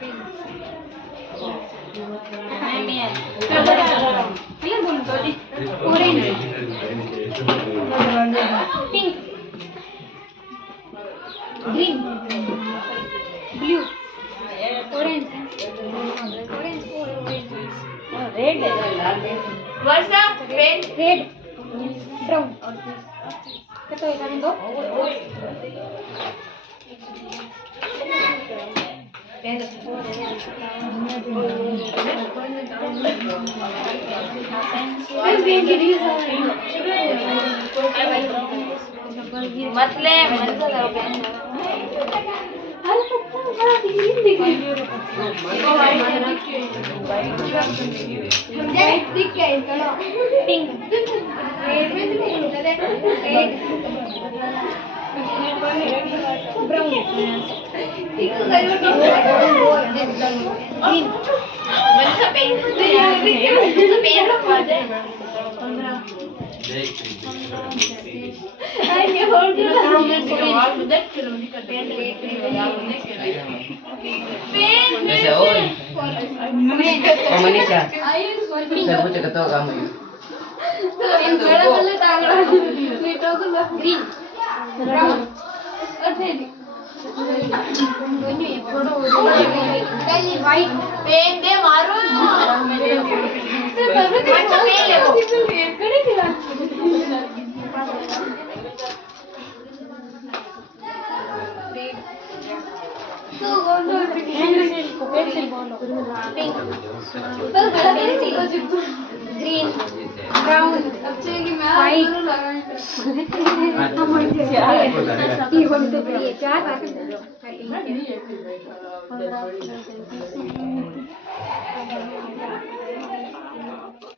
Pink, green, blue, orange, orange, red, Versa, pen. red, brown. Kata ikan itu? Pink, brown, green, Versa, pen. Versa, pen रखवा दे. Manisha, oi. Oh, Manisha. Saya butuh ketua kamu. green, brown, white, pen दे मारो. अच्छा pen ले वो. pencil bolo, pink, green, brown, white. ये हम तो ये चार